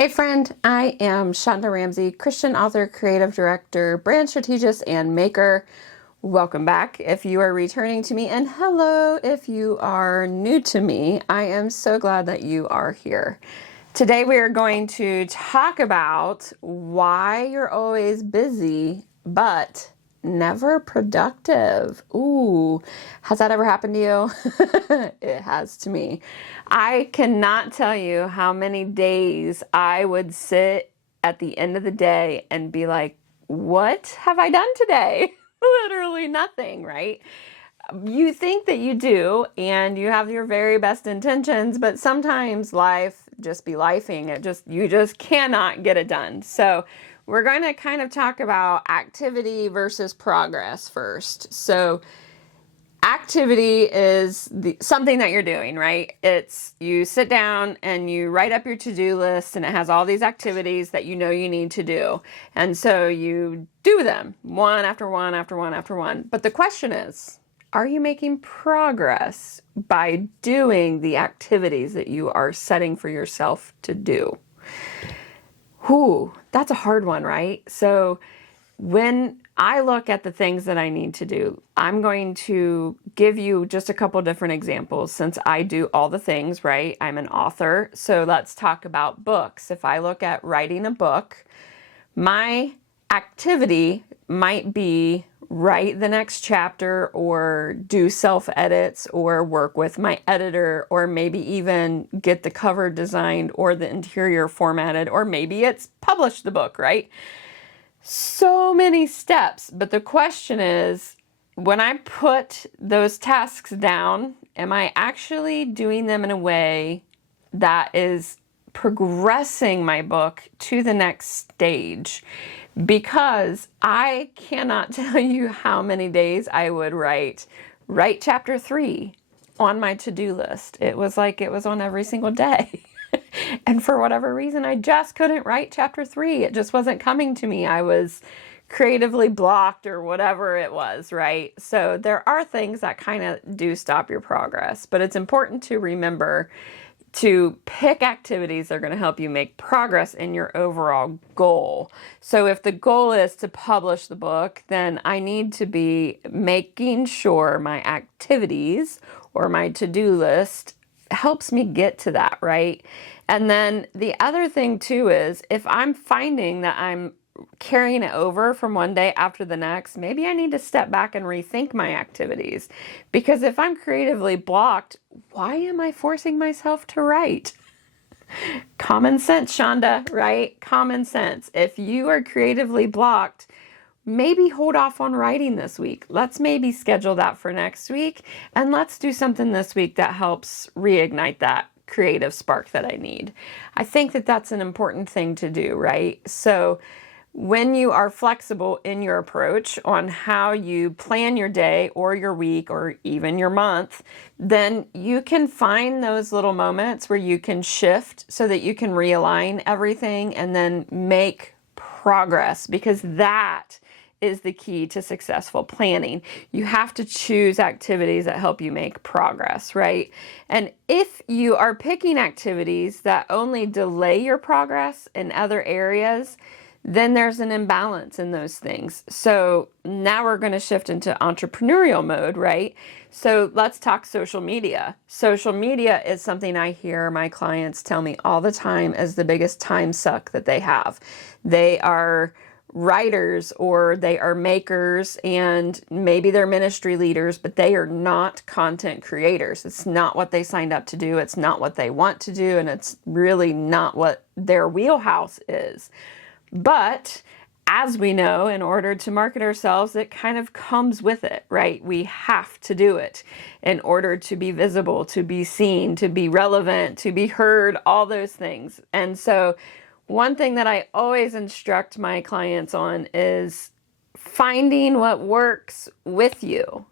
Hey friend, I am Shonda Ramsey, Christian author, creative director, brand strategist, and maker. Welcome back if you are returning to me, and hello if you are new to me. I am so glad that you are here. Today we are going to talk about why you're always busy but never productive. Ooh, has that ever happened to you? It has to me. I cannot tell you how many days I would sit at the end of the day and be like, what have I done today? Literally nothing, right? You think that you do, and you have your very best intentions, but sometimes life just be lifing. You just cannot get it done. So we're going to kind of talk about activity versus progress first. So activity is something that you're doing, right? It's you sit down and you write up your to-do list, and it has all these activities that you know you need to do. And so you do them one after one after one after one. But the question is, are you making progress by doing the activities that you are setting for yourself to do? Whew, that's a hard one, right? So when I look at the things that I need to do, I'm going to give you just a couple different examples since I do all the things, right? I'm an author. So let's talk about books. If I look at writing a book, my activity might be write the next chapter or do self-edits or work with my editor or maybe even get the cover designed or the interior formatted, or maybe it's publish the book, right? So many steps. But the question is, when I put those tasks down, am I actually doing them in a way that is progressing my book to the next stage? Because I cannot tell you how many days I would write chapter 3 on my to-do list. It was like it was on every single day. And for whatever reason, I just couldn't write chapter 3. It just wasn't coming to me. I was creatively blocked or whatever it was, right? So there are things that kind of do stop your progress, but it's important to remember to pick activities that are going to help you make progress in your overall goal. So if the goal is to publish the book, then I need to be making sure my activities or my to-do list helps me get to that, right? And then the other thing too is if I'm finding that I'm carrying it over from one day after the next, maybe I need to step back and rethink my activities. Because if I'm creatively blocked, why am I forcing myself to write? Common sense, Shonda, right? Common sense. If you are creatively blocked, maybe hold off on writing this week. Let's maybe schedule that for next week, and let's do something this week that helps reignite that creative spark that I need. I think that that's an important thing to do, right? So when you are flexible in your approach on how you plan your day or your week or even your month, then you can find those little moments where you can shift so that you can realign everything and then make progress, because that is the key to successful planning. You have to choose activities that help you make progress, right? And if you are picking activities that only delay your progress in other areas, then there's an imbalance in those things. So now we're going to shift into entrepreneurial mode, right? So let's talk social media. Social media is something I hear my clients tell me all the time is the biggest time suck that they have. They are writers or they are makers and maybe they're ministry leaders, but they are not content creators. It's not what they signed up to do. It's not what they want to do. And it's really not what their wheelhouse is. But as we know, in order to market ourselves, it kind of comes with it, right? We have to do it in order to be visible, to be seen, to be relevant, to be heard, all those things. And so one thing that I always instruct my clients on is finding what works with you,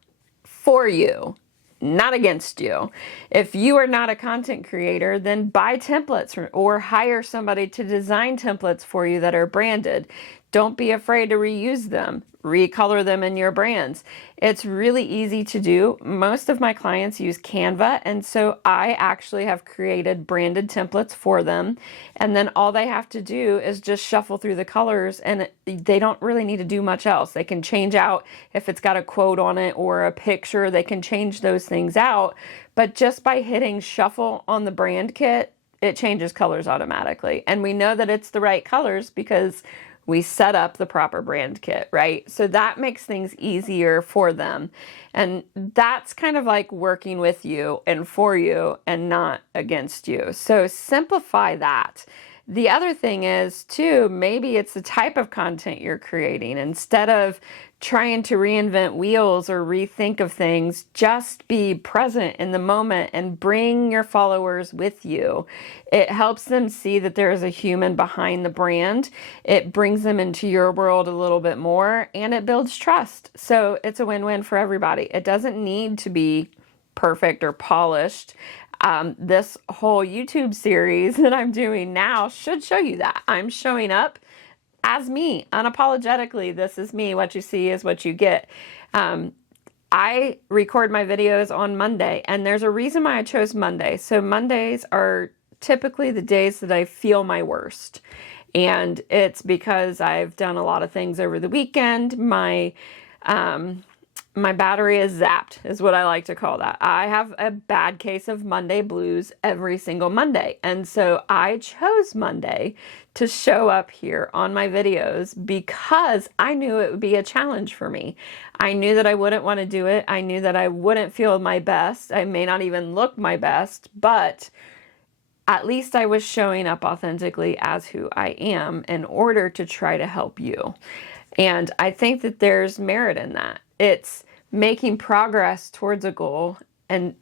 for you, not against you. If you are not a content creator, then buy templates or hire somebody to design templates for you that are branded. Don't be afraid to reuse them, recolor them in your brands. It's really easy to do. Most of my clients use Canva, and so I actually have created branded templates for them. And then all they have to do is just shuffle through the colors, and they don't really need to do much else. They can change out if it's got a quote on it or a picture, they can change those things out. But just by hitting shuffle on the brand kit, it changes colors automatically. And we know that it's the right colors because we set up the proper brand kit, right? So that makes things easier for them. And that's kind of like working with you and for you and not against you. So simplify that. The other thing is too, maybe it's the type of content you're creating. Instead of trying to reinvent wheels or rethink of things, just be present in the moment and bring your followers with you. It helps them see that there is a human behind the brand. It brings them into your world a little bit more, and it builds trust. So it's a win-win for everybody. It doesn't need to be perfect or polished. This whole YouTube series that I'm doing now should show you that. I'm showing up as me, unapologetically. This is me. What you see is what you get. I record my videos on Monday, and there's a reason why I chose Monday. So Mondays are typically the days that I feel my worst. And it's because I've done a lot of things over the weekend. My battery is zapped, is what I like to call that. I have a bad case of Monday blues every single Monday. And so I chose Monday to show up here on my videos because I knew it would be a challenge for me. I knew that I wouldn't want to do it. I knew that I wouldn't feel my best. I may not even look my best, but at least I was showing up authentically as who I am in order to try to help you. And I think that there's merit in that. It's making progress towards a goal. And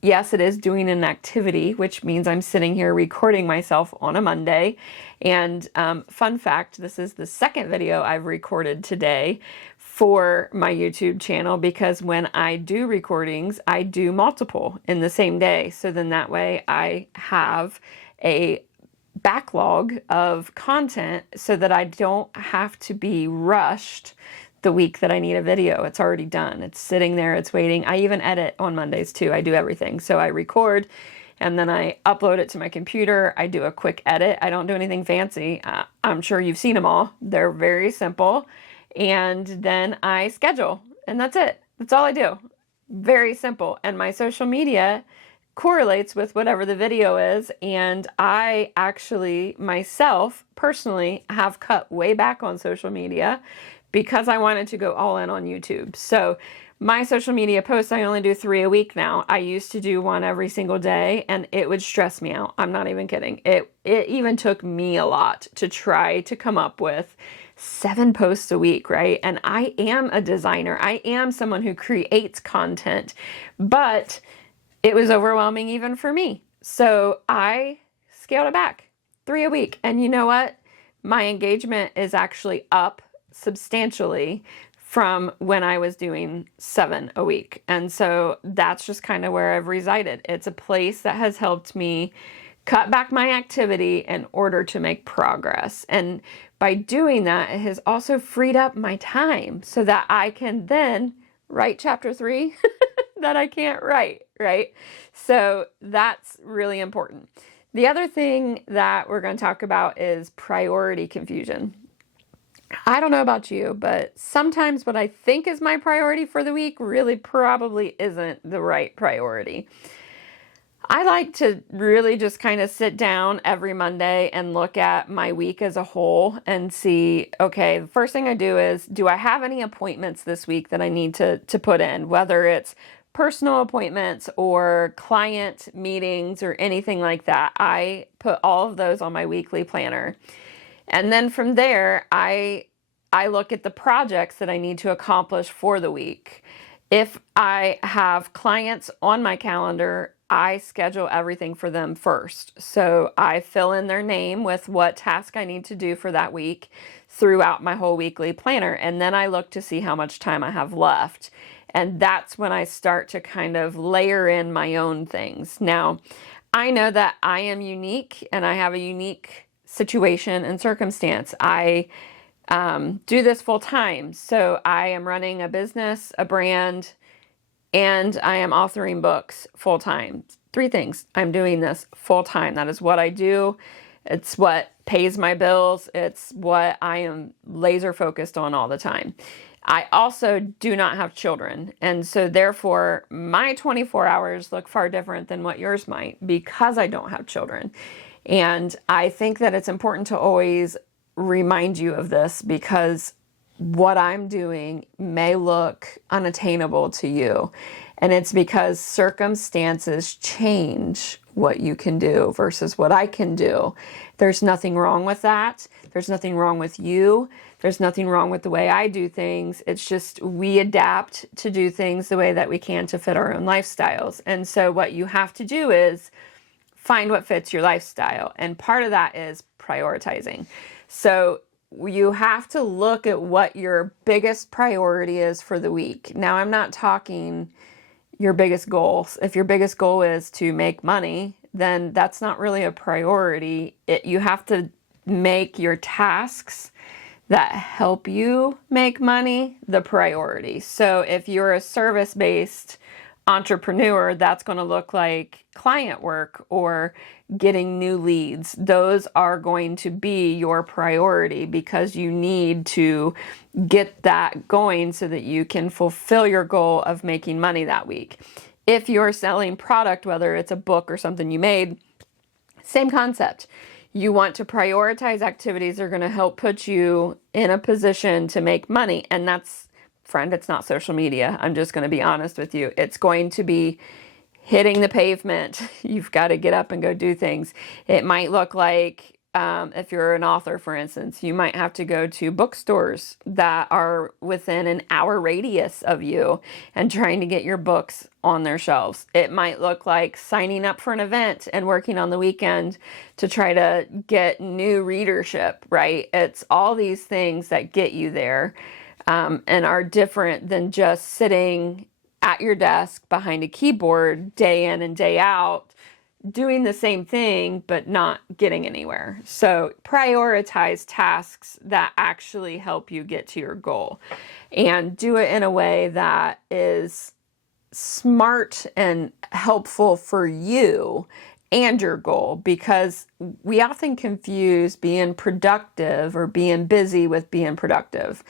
yes, it is doing an activity, which means I'm sitting here recording myself on a Monday. And fun fact, this is the second video I've recorded today for my YouTube channel, because when I do recordings, I do multiple in the same day. So then that way I have a backlog of content so that I don't have to be rushed the week that I need a video. It's already done. It's sitting there, it's waiting. I even edit on Mondays too. I do everything. So I record and then I upload it to my computer. I do a quick edit. I don't do anything fancy. I'm sure you've seen them all. They're very simple. And then I schedule, and that's it. That's all I do. Very simple. And my social media correlates with whatever the video is. And I actually myself personally have cut way back on social media because I wanted to go all in on YouTube. So my social media posts, I only do 3 a week now. I used to do 1 every single day, and it would stress me out. I'm not even kidding. It even took me a lot to try to come up with 7 posts a week, right? And I am a designer. I am someone who creates content, but it was overwhelming even for me. So I scaled it back, 3 a week. And you know what? My engagement is actually up substantially from when I was doing 7 a week. And so that's just kind of where I've resided. It's a place that has helped me cut back my activity in order to make progress. And by doing that, it has also freed up my time so that I can then write chapter 3 that I can't write, right? So that's really important. The other thing that we're going to talk about is priority confusion. I don't know about you, but sometimes what I think is my priority for the week really probably isn't the right priority. I like to really just kind of sit down every Monday and look at my week as a whole and see, okay, the first thing I do is, do I have any appointments this week that I need to put in, whether it's personal appointments or client meetings or anything like that. I put all of those on my weekly planner. And then from there, I look at the projects that I need to accomplish for the week. If I have clients on my calendar, I schedule everything for them first. So I fill in their name with what task I need to do for that week throughout my whole weekly planner. And then I look to see how much time I have left. And that's when I start to kind of layer in my own things. Now, I know that I am unique and I have a unique situation and circumstance. I do this full time. So I am running a business, a brand, and I am authoring books full time. 3 things. I'm doing this full time. That is what I do. It's what pays my bills. It's what I am laser focused on all the time. I also do not have children. And so therefore, my 24 hours look far different than what yours might because I don't have children. And I think that it's important to always remind you of this because what I'm doing may look unattainable to you. And it's because circumstances change what you can do versus what I can do. There's nothing wrong with that. There's nothing wrong with you. There's nothing wrong with the way I do things. It's just we adapt to do things the way that we can to fit our own lifestyles. And so what you have to do is find what fits your lifestyle. And part of that is prioritizing. So you have to look at what your biggest priority is for the week. Now, I'm not talking your biggest goals. If your biggest goal is to make money, then that's not really a priority. You have to make your tasks that help you make money the priority. So if you're a service-based entrepreneur, that's going to look like client work or getting new leads. Those are going to be your priority because you need to get that going so that you can fulfill your goal of making money that week. If you're selling product, whether it's a book or something you made, same concept. You want to prioritize activities that are going to help put you in a position to make money. And that's, friend, it's not social media. I'm just going to be honest with you. It's going to be hitting the pavement. You've got to get up and go do things. It might look like, if you're an author, for instance, you might have to go to bookstores that are within an hour radius of you and trying to get your books on their shelves. It might look like signing up for an event and working on the weekend to try to get new readership, right? It's all these things that get you there, and are different than just sitting at your desk behind a keyboard day in and day out doing the same thing but not getting anywhere. So prioritize tasks that actually help you get to your goal and do it in a way that is smart and helpful for you and your goal, because we often confuse being productive or being busy with being productive.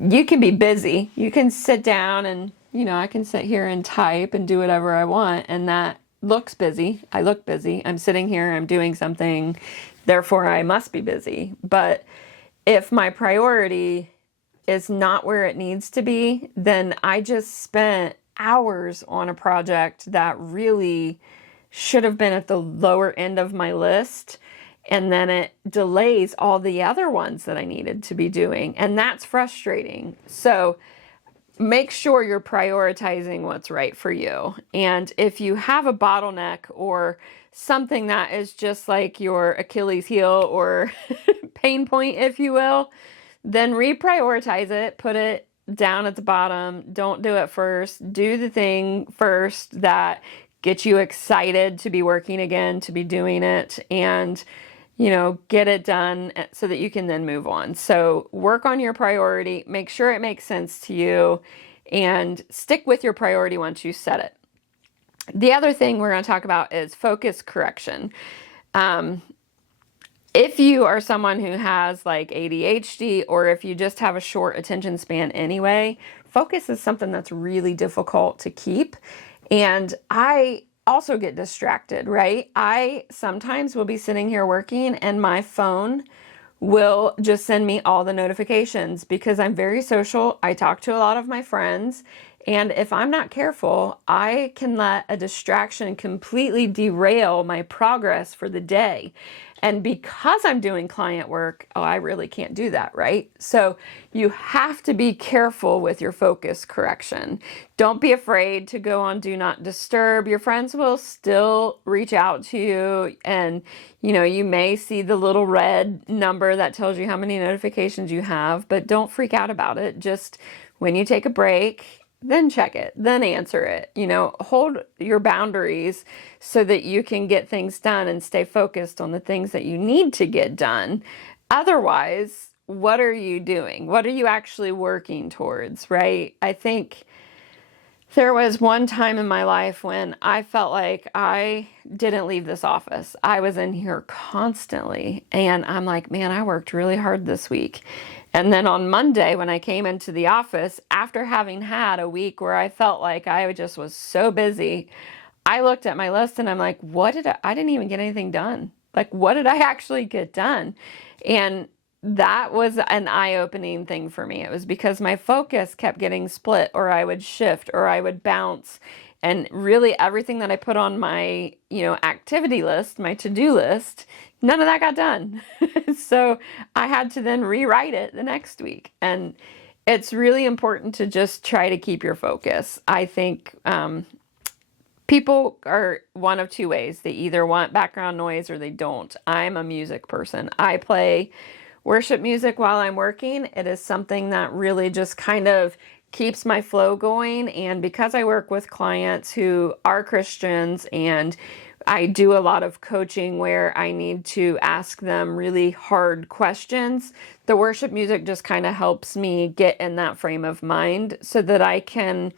You can be busy. You can sit down and, I can sit here and type and do whatever I want. And that looks busy. I look busy. I'm sitting here, I'm doing something. Therefore, I must be busy. But if my priority is not where it needs to be, then I just spent hours on a project that really should have been at the lower end of my list. And then it delays all the other ones that I needed to be doing. And that's frustrating. So make sure you're prioritizing what's right for you. And if you have a bottleneck or something that is just like your Achilles heel or pain point, if you will, then reprioritize it, put it down at the bottom. Don't do it first. Do the thing first that gets you excited to be working again, to be doing it, and get it done so that you can then move on. So work on your priority, make sure it makes sense to you, and stick with your priority once you set it. The other thing we're going to talk about is focus correction. If you are someone who has like ADHD, or if you just have a short attention span anyway, focus is something that's really difficult to keep. And I also get distracted, right? I sometimes will be sitting here working and my phone will just send me all the notifications because I'm very social. I talk to a lot of my friends. And if I'm not careful, I can let a distraction completely derail my progress for the day. And because I'm doing client work, I really can't do that, right? So you have to be careful with your focus correction. Don't be afraid to go on Do Not Disturb. Your friends will still reach out to you, and you may see the little red number that tells you how many notifications you have, but don't freak out about it. Just when you take a break, then check it, then answer it. Hold your boundaries so that you can get things done and stay focused on the things that you need to get done. otherwise, what are you doing? What are you actually working towards, right? I think there was one time in my life when I felt like I didn't leave this office. I was in here constantly, and I'm like, man, I worked really hard this week. And then on Monday, when I came into the office, after having had a week where I felt like I just was so busy, I looked at my list and I'm like, I didn't even get anything done. Like, what did I actually get done? And that was an eye-opening thing for me. It was because my focus kept getting split, or I would shift, or I would bounce. And really everything that I put on my, activity list, my to-do list, none of that got done. So I had to then rewrite it the next week. And it's really important to just try to keep your focus. I think people are one of two ways. They either want background noise or they don't. I'm a music person. I play worship music while I'm working. It is something that really just kind of keeps my flow going. And because I work with clients who are Christians, and I do a lot of coaching where I need to ask them really hard questions, the worship music just kind of helps me get in that frame of mind so that I can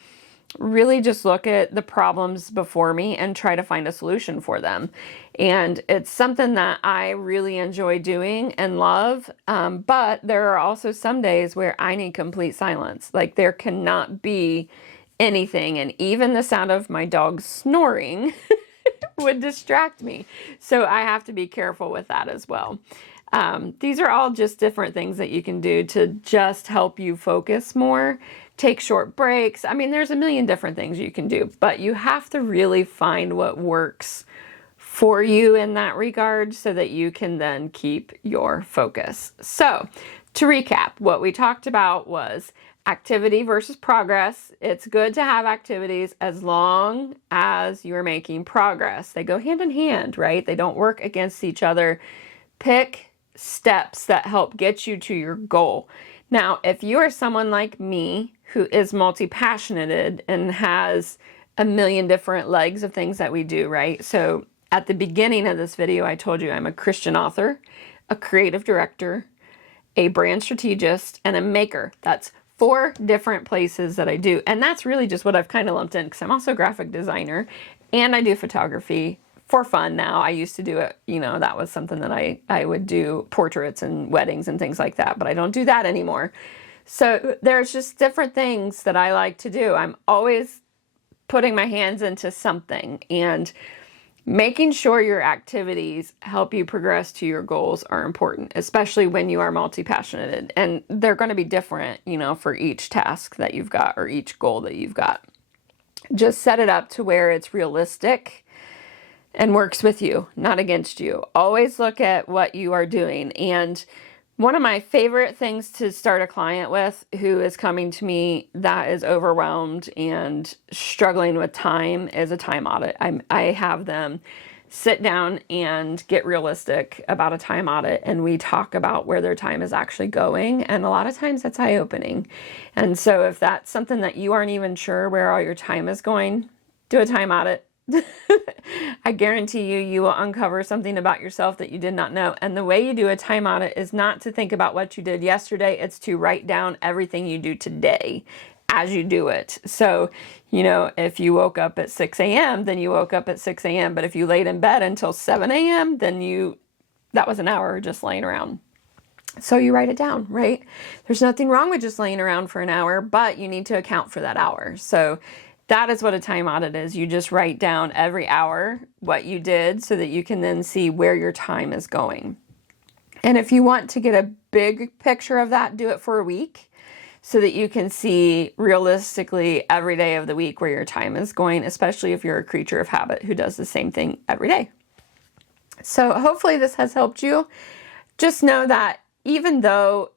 really just look at the problems before me and try to find a solution for them. And it's something that I really enjoy doing and love. But there are also some days where I need complete silence. Like, there cannot be anything. And even the sound of my dog snoring would distract me. So I have to be careful with that as well. These are all just different things that you can do to just help you focus more. Take short breaks. I mean, there's a million different things you can do, but you have to really find what works for you in that regard so that you can then keep your focus. So, to recap, what we talked about was activity versus progress. It's good to have activities as long as you're making progress. They go hand in hand, right? They don't work against each other. Pick steps that help get you to your goal. Now, if you are someone like me who is multi-passionated and has a million different legs of things that we do, right? So at the beginning of this video, I told you I'm a Christian author, a creative director, a brand strategist, and a maker. That's 4 different places that I do. And that's really just what I've kind of lumped in, because I'm also a graphic designer and I do photography for fun now. I used to do it, that was something that I would do, portraits and weddings and things like that, but I don't do that anymore. So there's just different things that I like to do. I'm always putting my hands into something, and making sure your activities help you progress to your goals are important, especially when you are multi-passionated. And they're going to be different, for each task that you've got or each goal that you've got. Just set it up to where it's realistic and works with you, not against you. Always look at what you are doing. And one of my favorite things to start a client with who is coming to me that is overwhelmed and struggling with time is a time audit. I have them sit down and get realistic about a time audit, and we talk about where their time is actually going. And a lot of times that's eye-opening. And so if that's something that you aren't even sure where all your time is going, do a time audit. I guarantee you will uncover something about yourself that you did not know. And the way you do a time audit is not to think about what you did yesterday. It's to write down everything you do today as you do it. So, if you woke up at 6 a.m., then you woke up at 6 a.m. But if you laid in bed until 7 a.m., then that was an hour just laying around. So you write it down, right? There's nothing wrong with just laying around for an hour, but you need to account for that hour. So that is what a time audit is. You just write down every hour what you did so that you can then see where your time is going. And if you want to get a big picture of that, do it for a week so that you can see realistically every day of the week where your time is going, especially if you're a creature of habit who does the same thing every day. So hopefully this has helped you. Just know that even though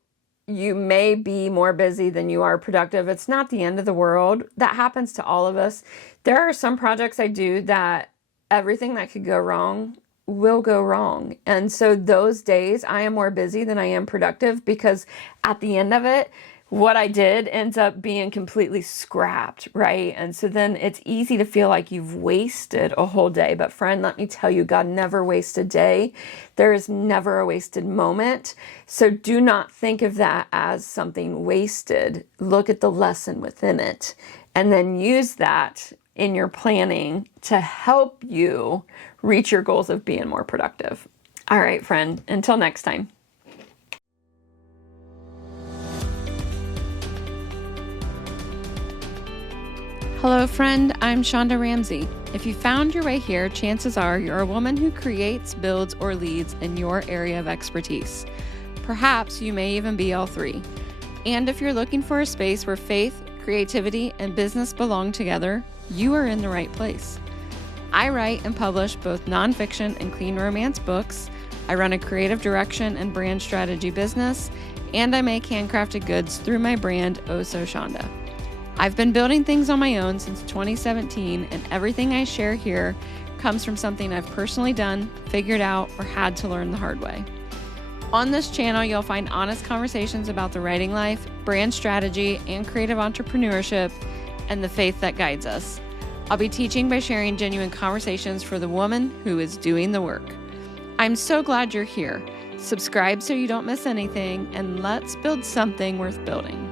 you may be more busy than you are productive, it's not the end of the world. That happens to all of us. There are some projects I do that everything that could go wrong will go wrong. And so those days I am more busy than I am productive, because at the end of it, what I did ends up being completely scrapped, right? And so then it's easy to feel like you've wasted a whole day. But friend, let me tell you, God never wastes a day. There is never a wasted moment. So do not think of that as something wasted. Look at the lesson within it and then use that in your planning to help you reach your goals of being more productive. All right, friend, until next time. Hello, friend. I'm Shonda Ramsey. If you found your way here, chances are you're a woman who creates, builds, or leads in your area of expertise. Perhaps you may even be all three. And if you're looking for a space where faith, creativity, and business belong together, you are in the right place. I write and publish both nonfiction and clean romance books. I run a creative direction and brand strategy business, and I make handcrafted goods through my brand, Oh So Shonda. I've been building things on my own since 2017, and everything I share here comes from something I've personally done, figured out, or had to learn the hard way. On this channel, you'll find honest conversations about the writing life, brand strategy, and creative entrepreneurship, and the faith that guides us. I'll be teaching by sharing genuine conversations for the woman who is doing the work. I'm so glad you're here. Subscribe so you don't miss anything, and let's build something worth building.